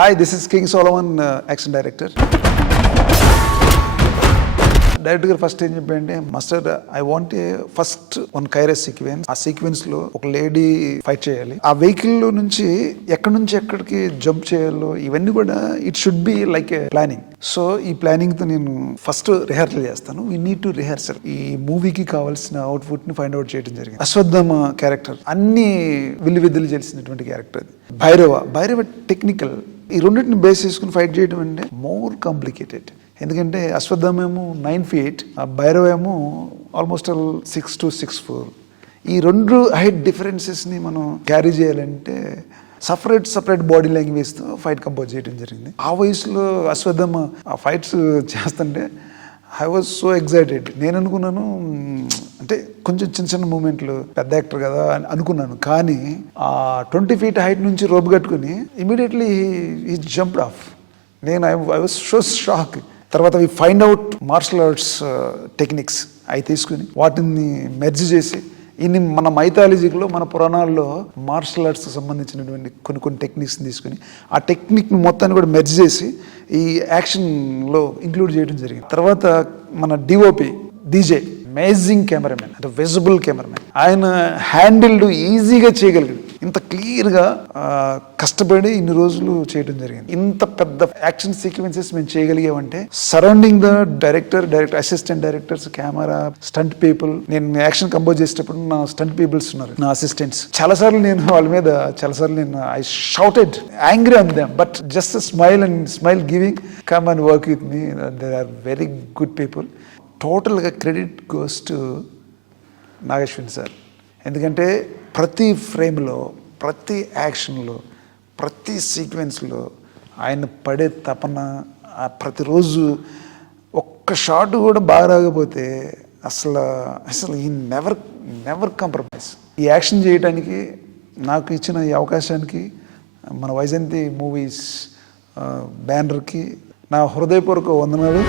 Hi, this is King Solomon, action director. Director గారు first ఏం చెప్పండి, master I want first one Cyrus sequence. ఆ sequence లో ఒక లేడీ ఫైట్ చేయాలి. ఆ వెహికల్ లో నుంచి ఎక్కడికి జంప్ చేయాలో ఇవన్నీ కూడా it should be like A planning. So ఈ ప్లానింగ్ తో నేను ఫస్ట్ రిహార్సల్ చేస్తాను. We need to rehearsal. ఈ మూవీకి కావాల్సిన అవుట్పుట్ ని ఫైండ్ అవుట్ చేయడం జరిగింది. అశ్వత్థామ క్యారెక్టర్ అన్ని విద్యలు చేసినటువంటి క్యారెక్టర్. భైరవ టెక్నికల్. ఈ రెండింటిని బేస్ చేసుకుని ఫైట్ చేయడం అంటే మోర్ కాంప్లికేటెడ్. ఎందుకంటే అశ్వత్థామ ఏమో 9 feet, ఆ భైరవ ఏమో ఆల్మోస్ట్ 6 to 6'4". ఈ రెండు హైట్ డిఫరెన్సెస్ని మనం క్యారీ చేయాలంటే సపరేట్ బాడీ లాంగ్వేజ్తో ఫైట్ కంపోజ్ చేయడం జరిగింది. ఆ వయసులో అశ్వత్థామ ఆ ఫైట్స్ చేస్తుంటే ఐ వాజ్ సో ఎగ్జైటెడ్. నేను అనుకున్నాను అంటే కొంచెం చిన్న మూమెంట్లు, పెద్ద యాక్టర్ కదా అని అనుకున్నాను. కానీ ఆ 20 feet హైట్ నుంచి రోప్ కట్టుకుని ఇమీడియట్లీ హీ జంప్డ్ ఆఫ్. నేను ఐ వాజ్ సో షాక్. తర్వాత we find out martial arts techniques అవి తీసుకుని వాటిని మెర్జ్ చేసి మన మైథాలజీలో మన పురాణాల్లో మార్షల్ ఆర్ట్స్ సంబంధించినటువంటి కొన్ని టెక్నిక్స్ని తీసుకుని ఆ టెక్నిక్ని మొత్తాన్ని కూడా మెర్జ్ చేసి ఈ యాక్షన్లో ఇంక్లూడ్ చేయడం జరిగింది. తర్వాత మన డిఓపి డీజే అమేజింగ్ కెమెరామెన్, అంటే విజిబుల్ కెమెరామెన్. ఆయన హ్యాండిల్డ్ ఈజీగా చేయగలిగాడు. ఇంత క్లియర్గా కష్టపడి ఇన్ని రోజులు చేయడం జరిగింది. ఇంత పెద్ద యాక్షన్ సీక్వెన్సెస్ మేము చేయగలిగామంటే surrounding the director assistant directors, camera, stunt people. నేను యాక్షన్ కంపోజ్ చేసేటప్పుడు నా స్టంట్ పీపుల్స్ ఉన్నారు, నా అసిస్టెంట్స్. చాలాసార్లు నేను వాళ్ళ మీద I shouted angry on them, but just smile giving come and work with me. They are very good people. టోటల్గా credit goes to Nageshwan sir. ఎందుకంటే ప్రతి ఫ్రేమ్లో, ప్రతి యాక్షన్లో, ప్రతి సీక్వెన్స్లో ఆయన పడే తపన, ప్రతిరోజు ఒక్క షాట్ కూడా బాగా రాకపోతే అసలు ఈ నెవర్ కాంప్రమైజ్. ఈ యాక్షన్ చేయడానికి నాకు ఇచ్చిన ఈ అవకాశానికి మన వైజయంతి మూవీస్ బ్యానర్కి నా హృదయపూర్వక వందనాలు.